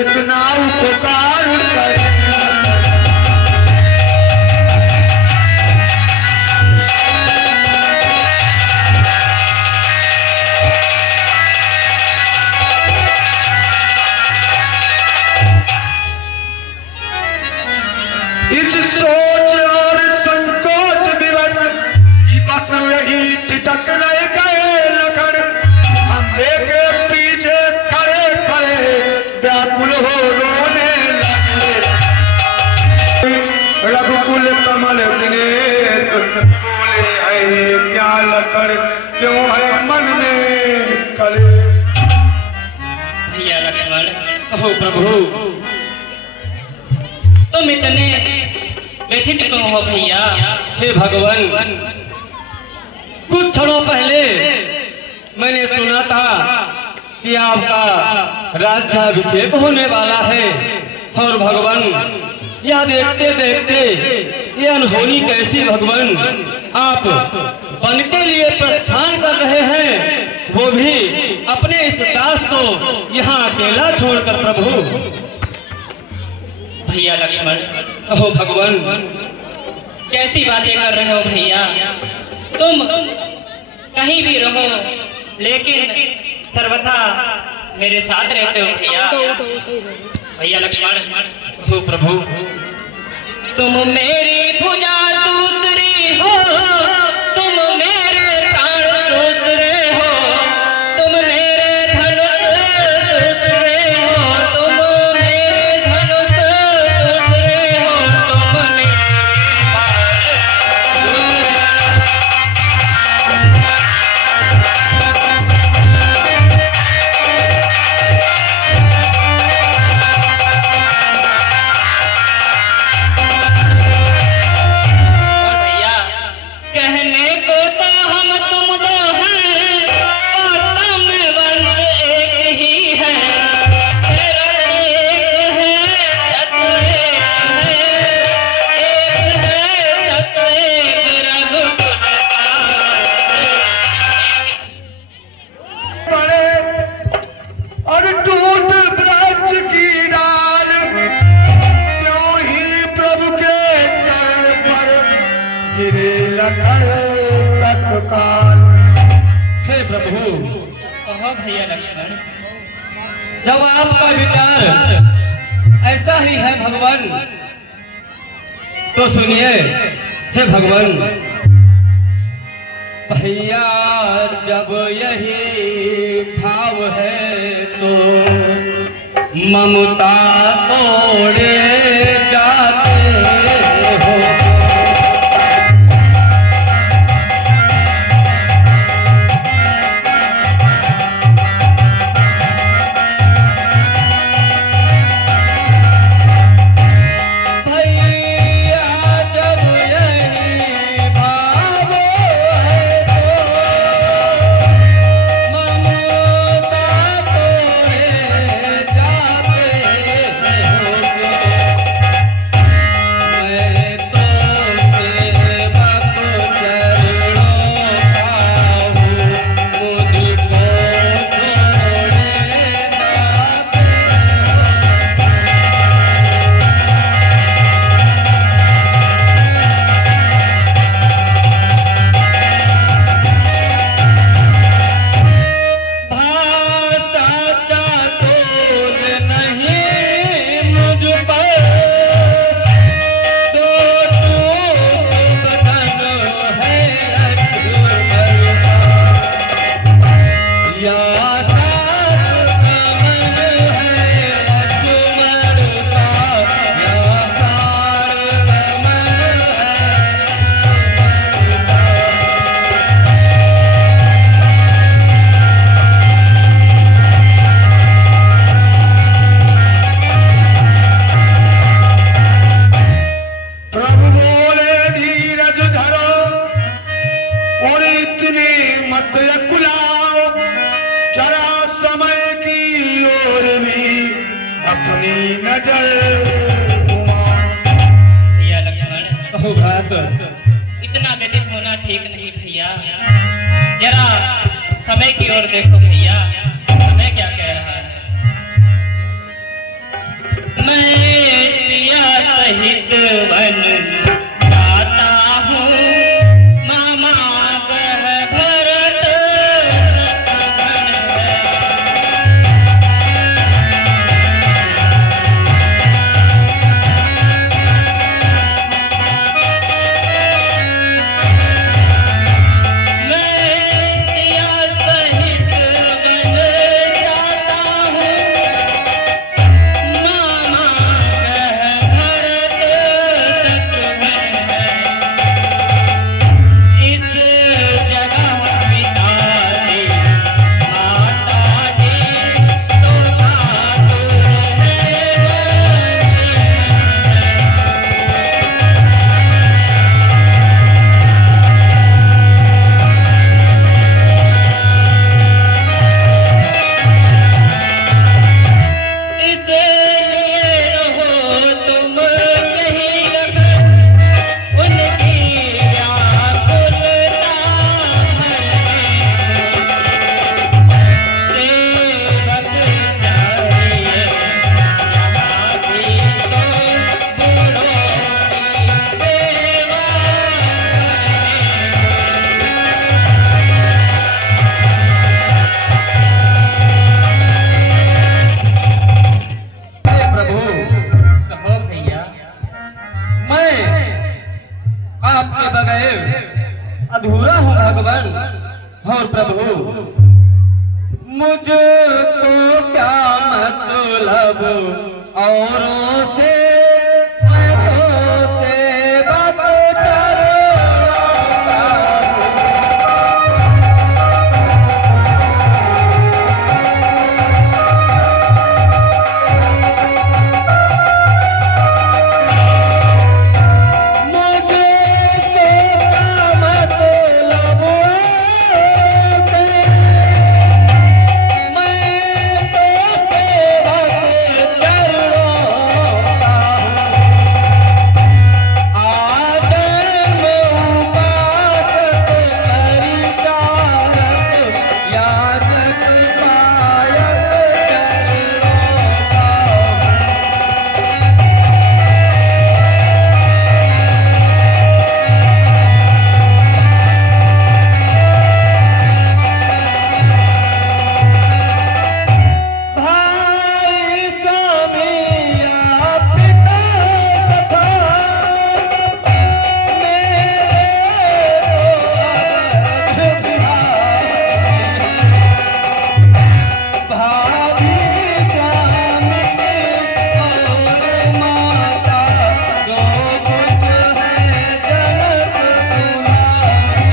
इतना उपकार करे। इस सोच और संकोच विवश बस यही टिटक रह गए लखन। खंबे के पीछे खड़े खड़े व्याकुल हो रोने लगे। रघुकुल कमल दिनेश बोले है क्या लखन, क्यों है मन में कले। भैया लक्ष्मण, ओह प्रभु, तुम इतने व्यथित क्यों हो भैया? हे भगवान, कुछ क्षणों पहले मैंने सुना था कि आपका राज्याभिषेक होने वाला है, और भगवान यह देखते देखते ये अनहोनी कैसी भगवान, आप वन के लिए प्रस्थान कर रहे हैं, वो भी अपने इस दास को यहाँ अकेला छोड़कर प्रभु। भैया लक्ष्मण, ओह भगवान, कैसी बातें कर रहे हो भैया? तुम कहीं भी रहो लेकिन सर्वथा मेरे साथ रहते हो भैया। भैया लक्ष्मण, ओह प्रभु, तुम मेरी भुजा दूसरी हो, तुम मेरे प्राण दूसरे हो, तुम मेरे धनुष दूसरे हो, तुम मेरे धनुष दूसरे हो, तुम मेरे कहने को तो हम तुम दो हैं, वास्तव में वंश एक ही है। रक्त एक है, तत्व एक है, एक है तत्व एक, रघुकुल का बड़े और टूट ब्रज की डाल, क्यों ही प्रभु के चरण पर गिरे लखन तत्काल। हे प्रभु, कहो भैया लक्ष्मण। जब आपका विचार ऐसा ही है भगवान, तो सुनिए। हे भगवान, भैया जब यही भाव है तो ममता तोड़े जाते हो। भैया जब यही भाव है तो ममता तोड़े जाते हो। भैया लक्ष्मण, कहो भ्रात, इतना व्यतीत होना ठीक नहीं भैया। जरा समय की ओर देखो भैया, समय क्या कह रहा है। चितवन जाता हूँ मामा गह भरत सतगण मैं सिया सहित वन जाता हूँ मामा गह भरत सतगण इस जगह पिता जी माता जी शोभा दूर इसलिए रहो तुम यही रख उनकी व्याकुलता सेवक चाहिए यहाँ भी तो बूढ़ों की सेवा हे प्रभु, कहो भैया मैं आपके बगैर अधूरा हूँ भगवान। और प्रभु, मुझको क्या मतलब औरों से, मैं तो सेवा को चलाता हूँ। मुझे तो क्या मतलब औरों से, मैं तो सेवा के चरणों का हूँ। आज मैं उपासक परिचारक याजक पायक चरणों का हूँ। भाई स्वामिया पिता सखा मेरे तो अब भाभी स्वामिनी और माता जो कुछ है जनक तुम्हारी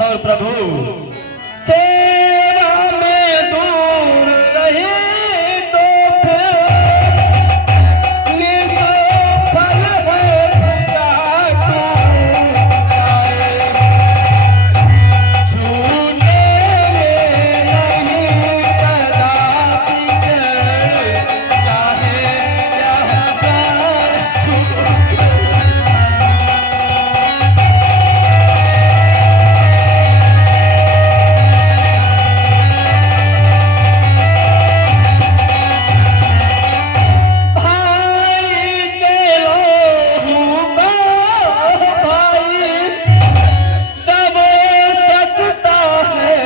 और प्रभु, सेवा में दूर रही तो फिर निसफल है पूजा टूट जाए। छूने में नहीं कदापि चरण, चाहे यह प्राण छूट भाई के लहू का भाई तब सकता है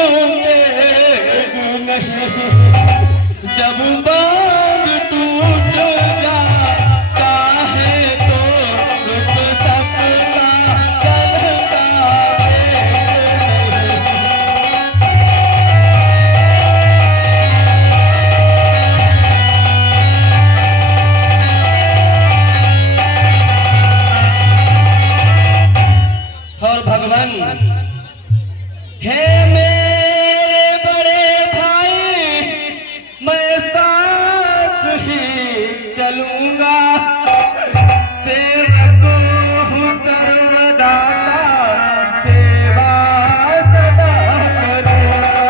उम्मीद नहीं। जब बांध टूट जाता है तो रुक सकता चलता वेग नहीं। और भगवान, हे मेरे बड़े भाई, मैं साथ ही चलूंगा। सेवक हूँ सर्वदा सेवा सदा करूंगा।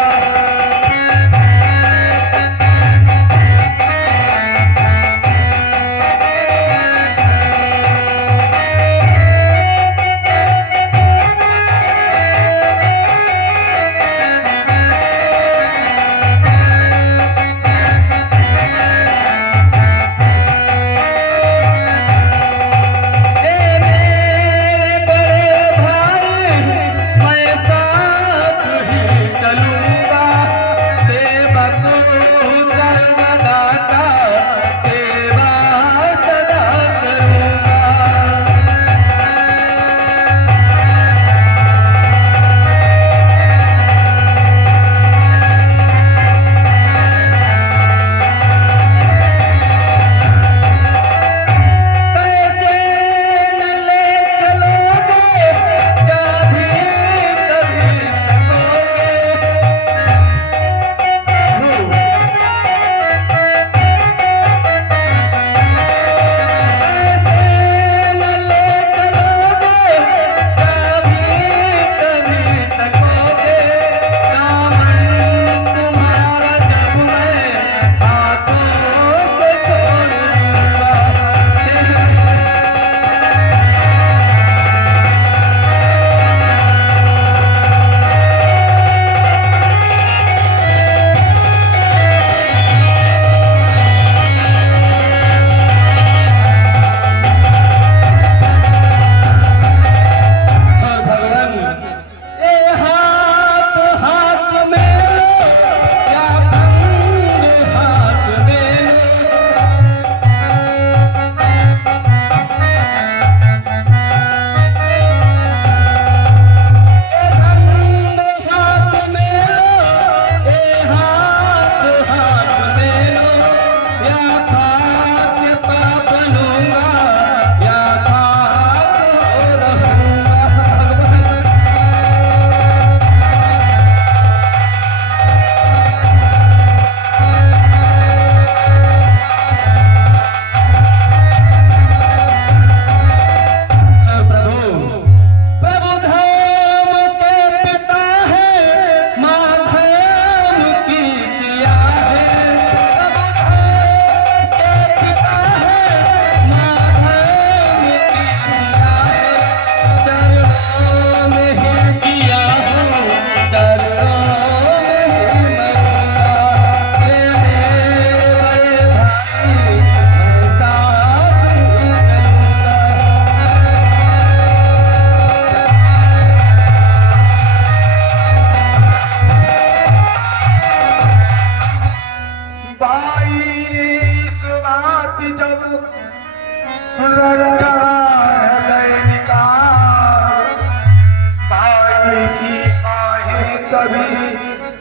कभी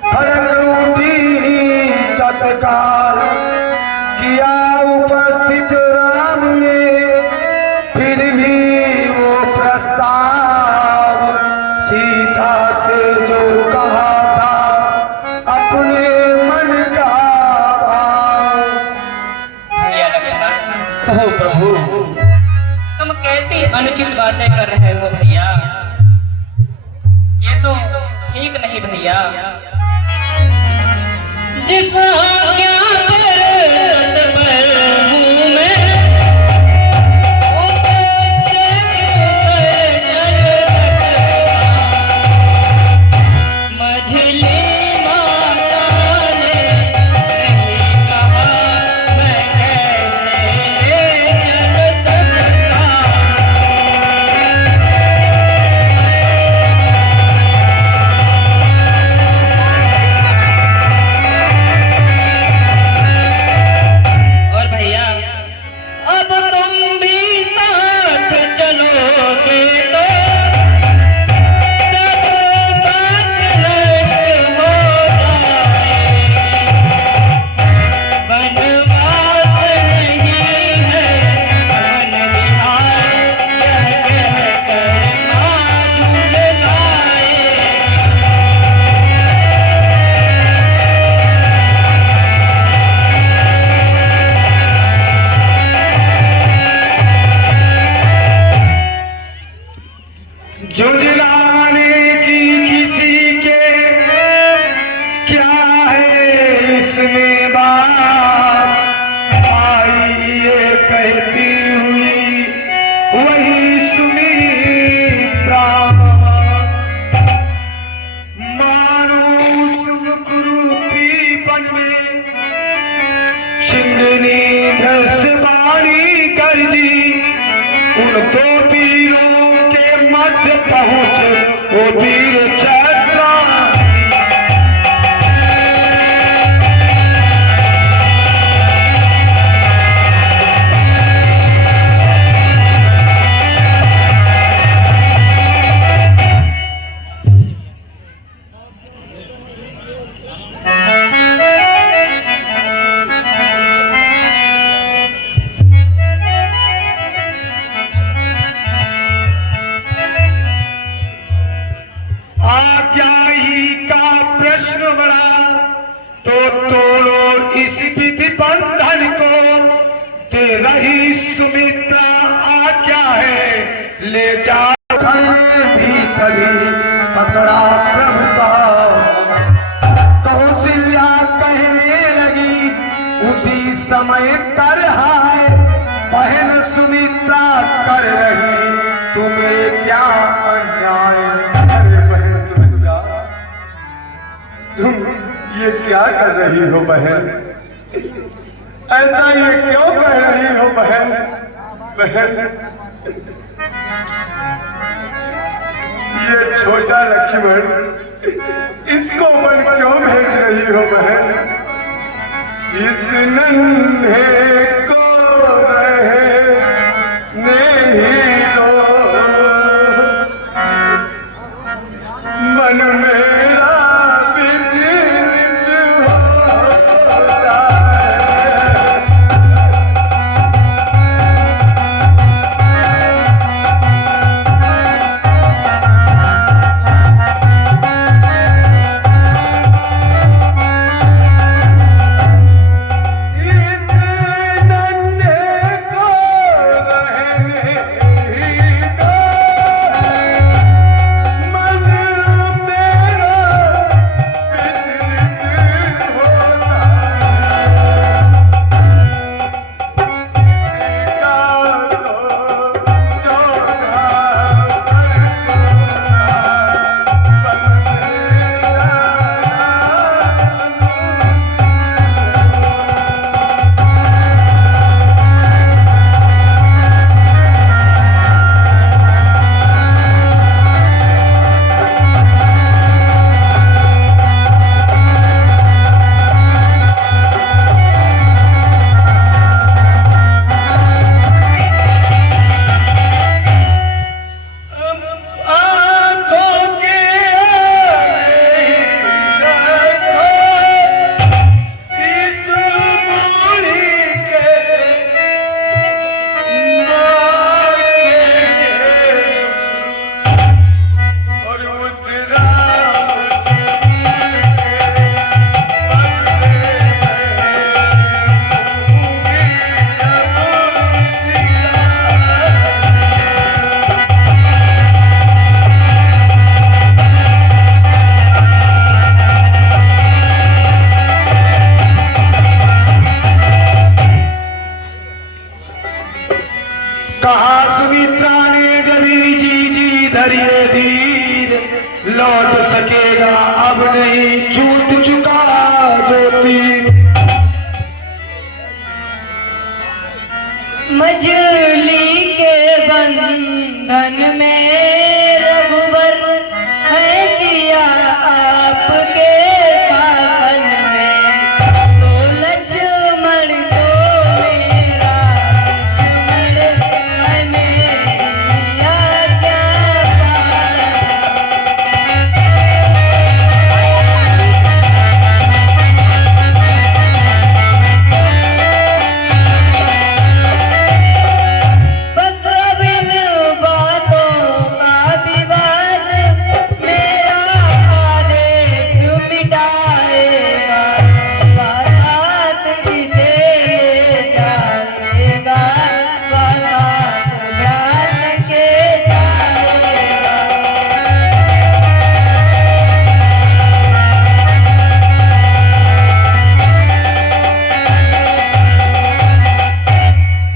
फड़क उठी तत्काल किया उपस्थित राम ने फिर भी वो प्रस्ताव सीता से जो कहा था अपने मन का भाव। भैया लक्ष्मण, ओ प्रभु, तुम कैसी अनुचित बातें कर रहे हो भैया? ये तो ठीक नहीं भैया। जिस आज्ञा पर तत्पर हूँ मैं, उससे क्यों कर सकता? मझली माता ने नहीं कहा, मैं कैसे ले चल सकता? और भैया, अब तुम भी साथ चलोगे तो सब बात नष्ट हो जाएगी। वनवास नहीं है वन विहार, यह कहकर माँ झुललाएगी। जुझलाने की किसी के क्या है इसमें बात, आई ये कहती हुई वही सुमित्रा मानो उस मुखरूपी वन में शिंगनी धस बाणी गर्जी उन दो वीरों के मध्य पहुंच वो वीर चैत्रा। आज्ञा ही का प्रश्न बड़ा तो तोड़ो इस विधि बंधन को, दे रही सुमित्रा आज्ञा है ले जाओ। भी तभी पकड़ा प्रभु का, कौशल्या कहने लगी उसी समय कर हाय, बहन सुमित्रा कर रही तुम्हें क्या अन्याय। तुम ये क्या कर रही हो बहन? ऐसा ये क्यों कह रही हो बहन? बहन, ये छोटा लक्ष्मण इसको बन क्यों भेज रही हो बहन? इस नन्हे को रहने ही दो, मन मेरा इस लौट सकेगा अब नहीं, छूट चुका जो तीर। मजली के बंधन में रघुबर है दिया आपके शासन में, तो लक्ष्मण तो मेरा लक्ष्मण है, मेरी आज्ञा पालन। बस अब इन बातों का विवाद मेरा आदेश मिटाएगा, बारात इसे ले जाएगा, बारात बरात के जाएगा।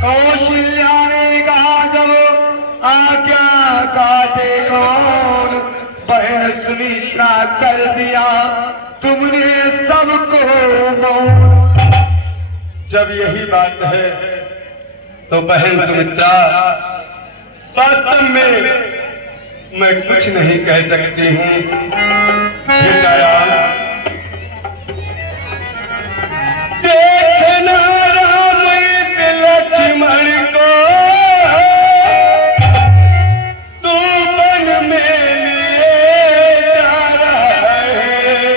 कौशल्या ने कहा जब आज्ञा काटे कौन, बहन सुमित्रा कर दिया तुमने सबको मौन। जब यही बात है तो बहन सुमित्रा वास्तव में मैं कुछ नहीं कह सकती हूँ। बेटा राम, देखना राम इस लक्ष्मण को, तू वन में लिए जा रहा है।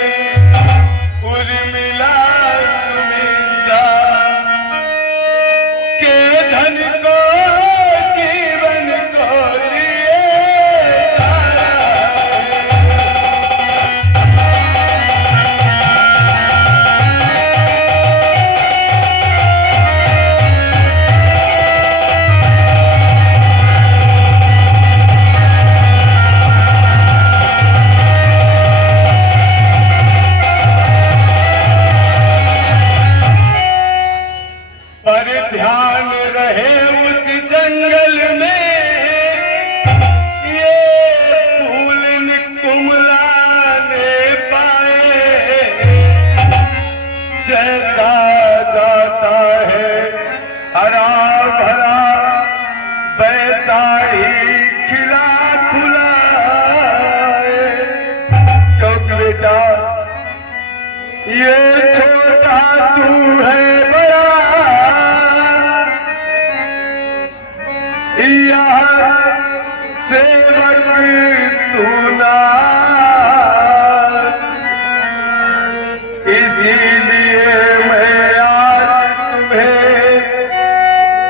उर्मिला सुमित्रा के धन को, जीवन को लिए जा रहा है। पर ध्यान रहे उस जंगल में, ये फूल कुमलाने पाए। जैसा जाता है हरा भरा, वैसा ही खिला खुला है। क्योंकि बेटा ये छोटा तू है बड़ा, यहाँ सेवक तू ना, इसीलिए मैं आज तुम्हें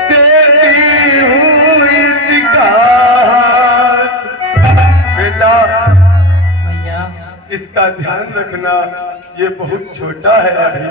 देती हूँ इसका हाथ। बेटा भैया इसका ध्यान रखना, ये बहुत छोटा है अभी।